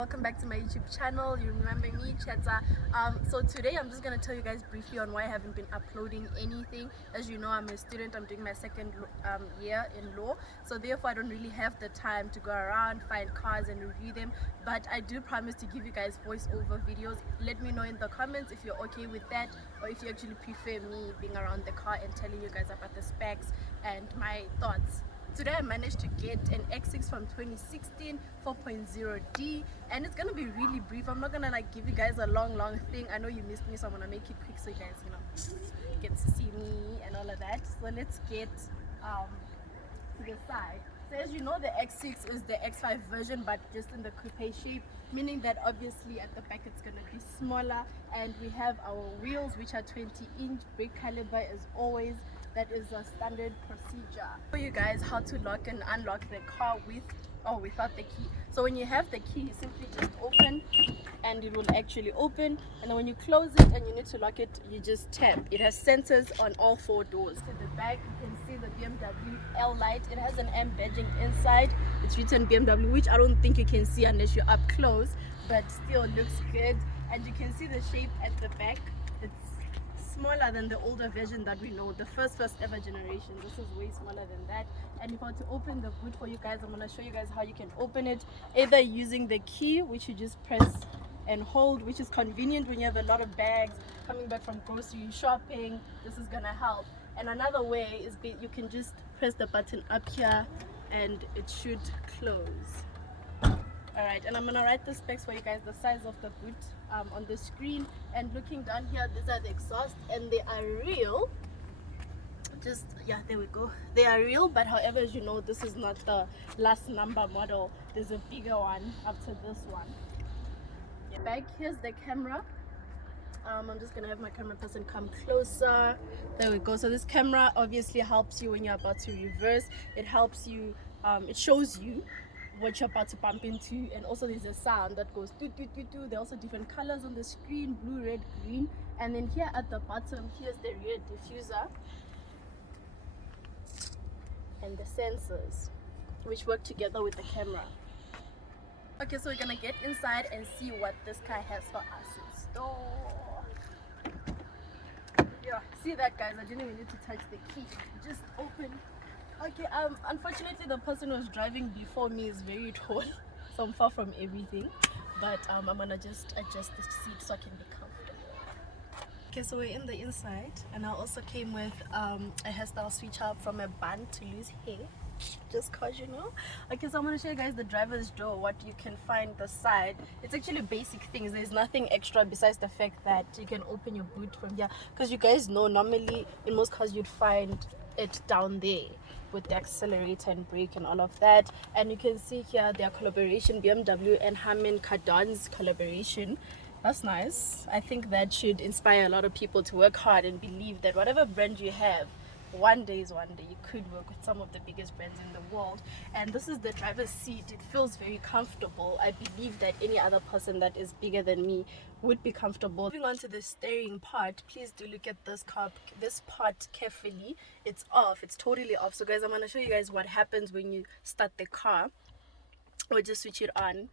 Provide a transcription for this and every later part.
Welcome back to my YouTube channel. You remember me, Cheta. So today I'm just gonna tell you guys briefly on why I haven't been uploading anything. As you know, I'm a student. I'm doing my second year in law, so therefore I don't really have the time to go around, find cars and review them. But I do promise to give you guys voiceover videos. Let me know in the comments if you're okay with that, or if you actually prefer me being around the car and telling you guys about the specs and my thoughts. Today I managed to get an X6 from 2016 4.0D, and it's gonna be really brief. I'm not gonna give you guys a long thing. I know you missed me, so I'm gonna make it quick so you guys get to see me and all of that. So let's get to the side. So as you know, the X6 is the X5 version, but just in the coupe shape, meaning that obviously at the back it's gonna be smaller, and we have our wheels which are 20-inch, brake caliber as always. That is a standard procedure. Show you guys how to lock and unlock the car with or without the key. So when you have the key, you simply just open and it will actually open, and then when you close it and you need to lock it, you just tap. It has sensors on all four doors. To the back you can see the BMW L light. It has an M badging inside. It's written BMW, which I don't think you can see unless you're up close, but still looks good. And you can see the shape at the back. It's smaller than the older version that we know, the first ever generation. This is way smaller than that. And if I were to open the boot for you guys, I'm going to show you guys how you can open it, either using the key, which you just press and hold, which is convenient when you have a lot of bags coming back from grocery shopping. This is gonna help. And another way is you can just press the button up here and it should close. Alright, and I'm gonna write the specs for you guys, the size of the boot on the screen. And looking down here, these are the exhaust, and they are real. There we go. They are real, but however, as you know, this is not the last number model. There's a bigger one after this one. Back here's the camera. I'm just gonna have my camera person come closer. There we go. So this camera obviously helps you when you're about to reverse. It helps you, it shows you what you're about to bump into, and also there's a sound that goes doo doo doo doo. There are also different colors on the screen: blue, red, green. And then here at the bottom, here's the rear diffuser and the sensors, which work together with the camera. Okay, so we're gonna get inside and see what this car has for us in store. Yeah, see that, guys? I didn't even need to touch the key. Just open. Okay, unfortunately the person who was driving before me is very tall, so I'm far from everything. But I'm gonna just adjust the seat so I can be comfortable. Okay, so we're in the inside, and I also came with a hairstyle switch up from a bun to loose hair, just cause you know. Okay, so I'm gonna show you guys the driver's door, what you can find the side. It's actually basic things. There's nothing extra besides the fact that you can open your boot from here, because you guys know normally in most cars you'd find it down there with the accelerator and brake and all of that. And you can see here their collaboration, BMW and Harman Kardon's collaboration. That's nice. I think that should inspire a lot of people to work hard and believe that whatever brand you have, one day you could work with some of the biggest brands in the world. And this is the driver's seat. It feels very comfortable. I believe that any other person that is bigger than me would be comfortable. Moving on to the steering part, please do look at this part carefully. It's off. It's totally off. So guys, I'm going to show you guys what happens when you start the car or just switch it on.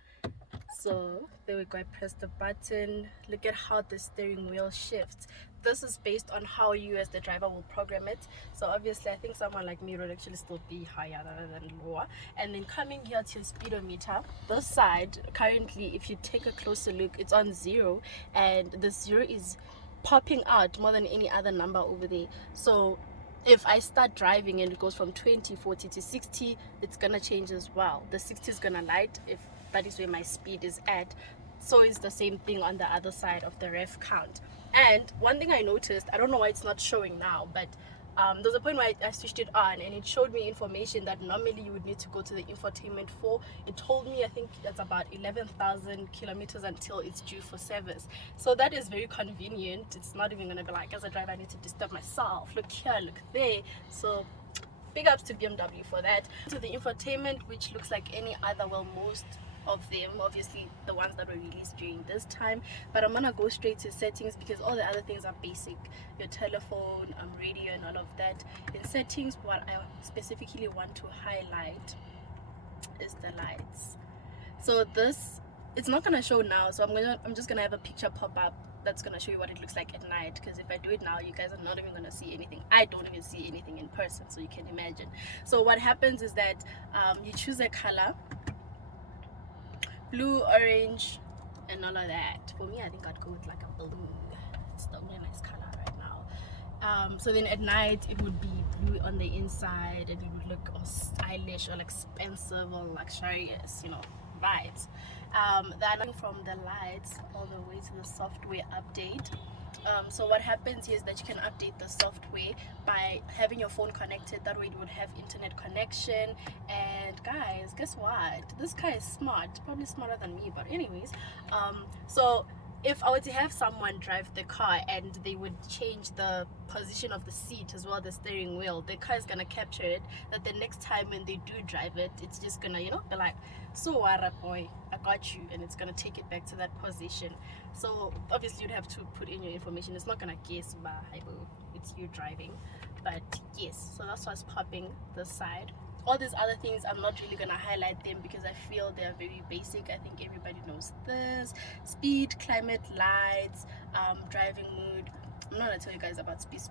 So there we go. I press the button. Look at how the steering wheel shifts. This is based on how you as the driver will program it. So obviously I think someone like me would actually still be higher rather than lower. And then coming here to your speedometer, this side currently, if you take a closer look, it's on 0, and the 0 is popping out more than any other number over there. So if I start driving and it goes from 20, 40 to 60, it's gonna change as well. The 60 is gonna light if that is where my speed is at. So it's the same thing on the other side of the ref count. And one thing I noticed, I don't know why it's not showing now, but there was a point where I switched it on and it showed me information that normally you would need to go to the infotainment for. It told me I think that's about 11,000 kilometers until it's due for service. So that is very convenient. It's not even going to be like, as a driver I need to disturb myself, look here, look there. So big ups to BMW for that. To the infotainment, which looks like any other, well, most of them, obviously the ones that were released during this time, but I'm gonna go straight to settings because all the other things are basic, your telephone, radio and all of that. In settings, what I specifically want to highlight is the lights. So this it's not gonna show now, so I'm just gonna have a picture pop up that's gonna show you what it looks like at night, because if I do it now, you guys are not even gonna see anything. I don't even see anything in person, so you can imagine. So what happens is that you choose a color, blue, orange, and all of that. For me, I think I'd go with like a blue. It's the only nice color right now. So then at night it would be blue on the inside, and it would look all stylish or expensive or luxurious, you know, vibes. Then from the lights all the way to the software update. So what happens is that you can update the software by having your phone connected. That way it would have internet connection. And guys, guess what? This car is smart, probably smarter than me, but anyways. So if I were to have someone drive the car and they would change the position of the seat as well as the steering wheel, the car is gonna capture it, that the next time when they do drive it, it's just gonna, you know, be like, so wara boy, I got you, and it's gonna take it back to that position. So obviously you'd have to put in your information. It's not gonna guess, it's you driving. But yes, so that's what's popping the side. All these other things, I'm not really gonna highlight them because I feel they're very basic. I think everybody knows this. Speed, climate, lights, driving mood. I'm not gonna tell you guys about speed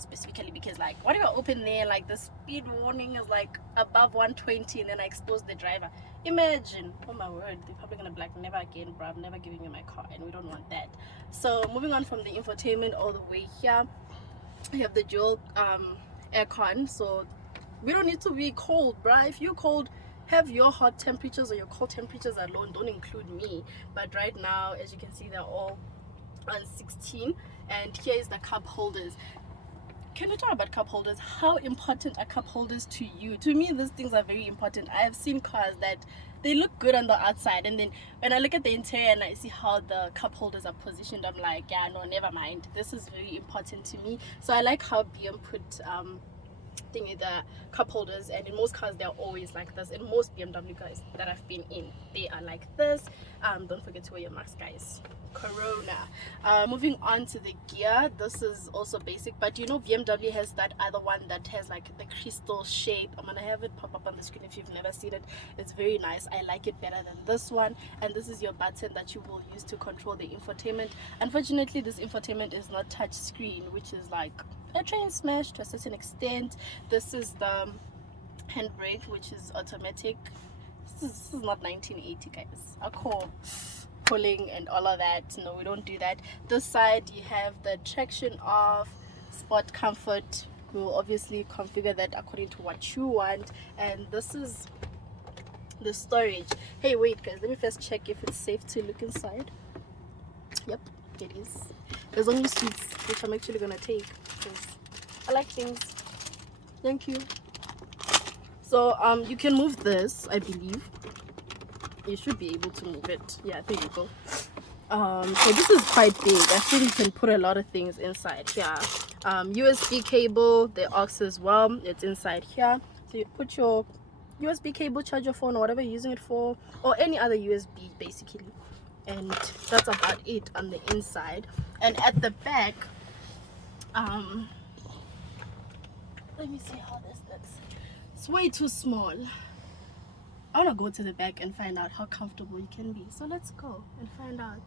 specifically, because like, what if I open there, like the speed warning is like above 120 and then I expose the driver? Imagine, oh my word, they're probably gonna be like, never again, bro, I'm never giving you my car, and we don't want that. So moving on from the infotainment all the way here, we have the dual aircon. So we don't need to be cold, bruh. If you're cold, have your hot temperatures or your cold temperatures alone. Don't include me. But right now, as you can see, they're all on 16. And here is the cup holders. Can we talk about cup holders? How important are cup holders to you? To me, these things are very important. I have seen cars that they look good on the outside, and then when I look at the interior and I see how the cup holders are positioned, I'm like, yeah, no, never mind. This is very important to me. So I like how BM put the cup holders, and in most cars they're always like this. In most BMW cars that I've been in, they are like this. Don't forget to wear your mask, guys. Corona. Moving on to the gear, this is also basic, but you know BMW has that other one that has like the crystal shape. I'm gonna have it pop up on the screen if you've never seen it. It's very nice. I like it better than this one. And this is your button that you will use to control the infotainment. Unfortunately, this infotainment is not touch screen, which is like a train smash to a certain extent. This is the handbrake, which is automatic. This is not 1980, guys. A core pulling and all of that. No, we don't do that. This side you have the traction off, sport comfort. We'll obviously configure that according to what you want. And this is the storage. Hey, wait guys, let me first check if it's safe to look inside. Yep, it is. There's only seats, which I'm actually gonna take because I like things. Thank you. So you can move this, I believe. You should be able to move it. Yeah, there you go. So this is quite big. I think you can put a lot of things inside here. USB cable, the aux as well, it's inside here. So you put your USB cable, charge your phone or whatever you're using it for, or any other USB basically. And that's about it on the inside. And at the back, let me see how this looks. It's way too small. I want to go to the back and find out how comfortable you can be. So let's go and find out.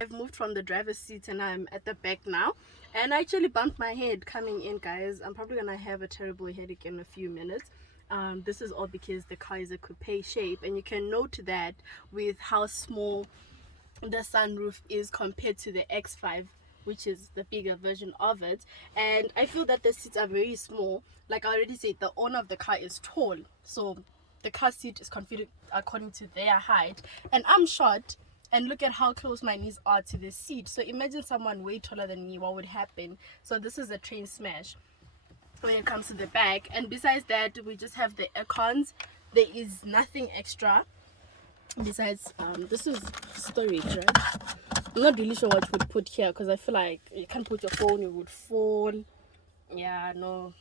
I've moved from the driver's seat and I'm at the back now. And I actually bumped my head coming in, guys. I'm probably going to have a terrible headache in a few minutes. This is all because the car is a coupe shape. And you can note that with how small the sunroof is compared to the X5, which is the bigger version of it. And I feel that the seats are very small. Like I already said, the owner of the car is tall. So the car seat is configured according to their height, and I'm short, and look at how close my knees are to the seat. So imagine someone way taller than me, what would happen? So this is a train smash when it comes to the back. And besides that, we just have the aircons. There is nothing extra besides this is storage, right? I'm not really sure what you would put here because I feel like you can't put your phone, it would fall. Yeah, no,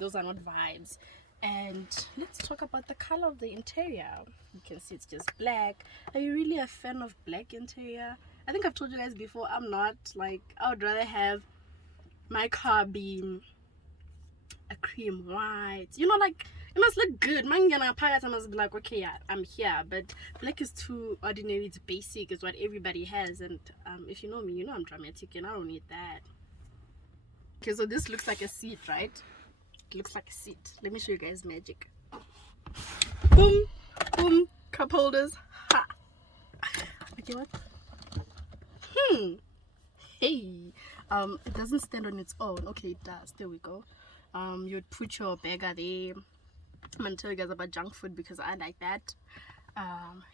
those are not vibes. And let's talk about the color of the interior. You can see it's just black. Are you really a fan of black interior? I think I've told you guys before, I'm not. Like, I would rather have my car be a cream white, you know, like It must look good. Mangana pirate, I must be like, okay, yeah, I'm here. But black is too ordinary. It's basic. It's what everybody has. And if you know me, you know I'm dramatic, and I don't need that. Okay, so this looks like a seat, right? It looks like a seat. Let me show you guys magic. Boom, boom, cup holders. Ha. Okay, what? Hey. It doesn't stand on its own. Okay, it does. There we go. You'd put your burger there. I'm gonna tell you guys about junk food because I like that.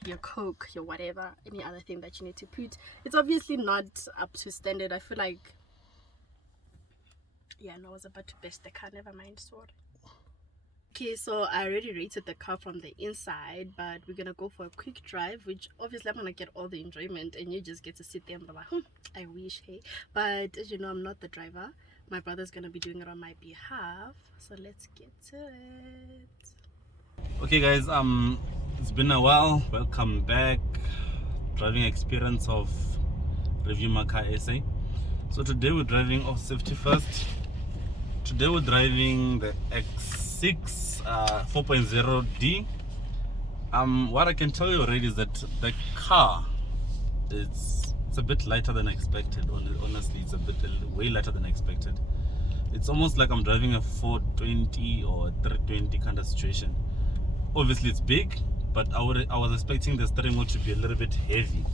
Your Coke, your whatever, any other thing that you need to put. It's obviously not up to standard. I feel like, yeah, no, I was about to bash the car. Never mind, sorry. Okay, so I already rated the car from the inside, but we're gonna go for a quick drive, which obviously I'm gonna get all the enjoyment and you just get to sit there and be like, I wish, hey. But as you know, I'm not the driver. My brother's gonna be doing it on my behalf, so let's get to it. Okay guys, it's been a while. Welcome back. Driving experience of Review My Car SA. So today we're driving off safety first. Today we're driving the X6 4.0D. What I can tell you already is that the car it's a bit lighter than expected. Honestly, it's way lighter than expected. It's almost like I'm driving a 420 or 320 kind of situation. Obviously it's big, but I was expecting the steering wheel to be a little bit heavy.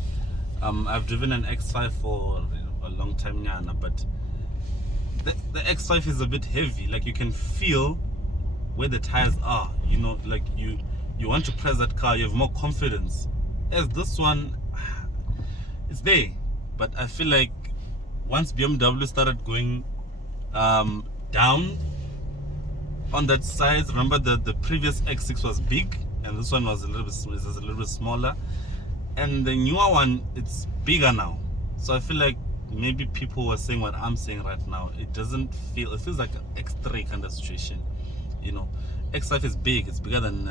I've driven an X5 for a long time now, but the X5 is a bit heavy. Like you can feel where the tires are, you know, like you want to press that car, you have more confidence. As this one, it's there, but I feel like once BMW started going down on that size, remember the previous X6 was big and this one was a little bit smaller, and the newer one, it's bigger now. So I feel like maybe people were saying what I'm saying right now. It feels like an X3 kind of situation, you know. X5 is big, it's bigger than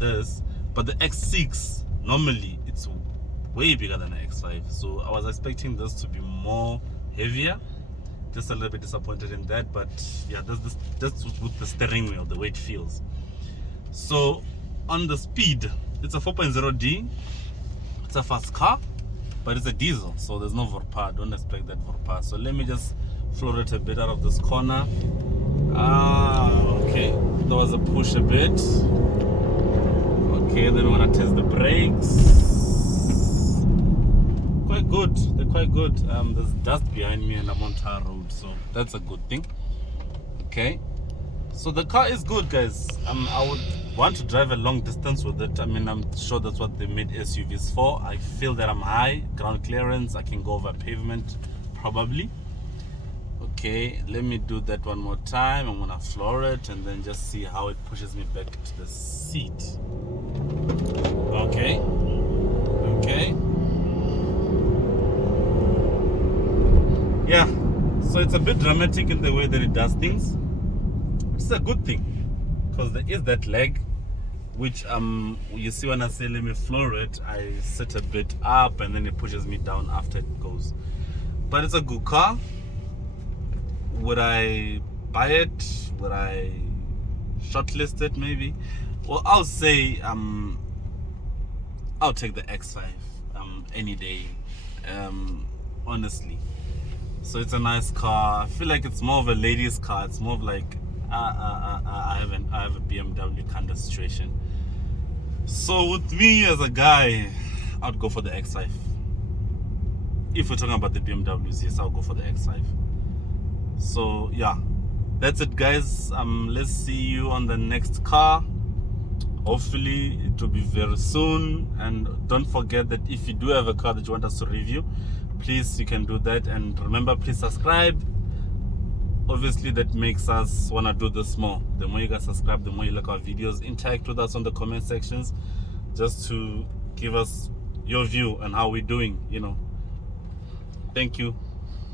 this, but the X6 normally it's way bigger than the X5. So I was expecting this to be more heavier. Just a little bit disappointed in that, but yeah, that's with the steering wheel, the way it feels. So on the speed, it's a 4.0D. It's a fast car, but it's a diesel, so there's no VORPA. Don't expect that VORPA. So let me just floor it a bit out of this corner. Okay, there was a push a bit. Okay, then we're gonna test the brakes. Quite good, they're quite good. There's dust behind me and I'm on tar road, so that's a good thing. Okay, so the car is good, guys. I would want to drive a long distance with it. I mean, I'm sure that's what they made SUVs for. I feel that I'm high ground clearance, I can go over pavement probably. Okay, let me do that one more time. I'm gonna floor it and then just see how it pushes me back to the seat. Okay, yeah, so it's a bit dramatic in the way that it does things. It's a good thing because there is that leg, which you see when I say let me floor it, I sit a bit up and then it pushes me down after it goes. But it's a good car. Would I buy it? Would I shortlist it maybe? Well, I'll say I'll take the X5 any day, honestly. So it's a nice car. I feel like it's more of a ladies' car. It's more of like I have a BMW kind of situation. So with me as a guy, I'd go for the X5. If we're talking about the BMWs, yes, I'll go for the X5. So yeah, that's it, guys. Let's see you on the next car. Hopefully it will be very soon. And don't forget that if you do have a car that you want us to review, please, you can do that. And remember, please subscribe. Obviously that makes us want to do this more. The more you guys subscribe, the more you like our videos. Interact with us on the comment sections just to give us your view on how we're doing, you know. Thank you.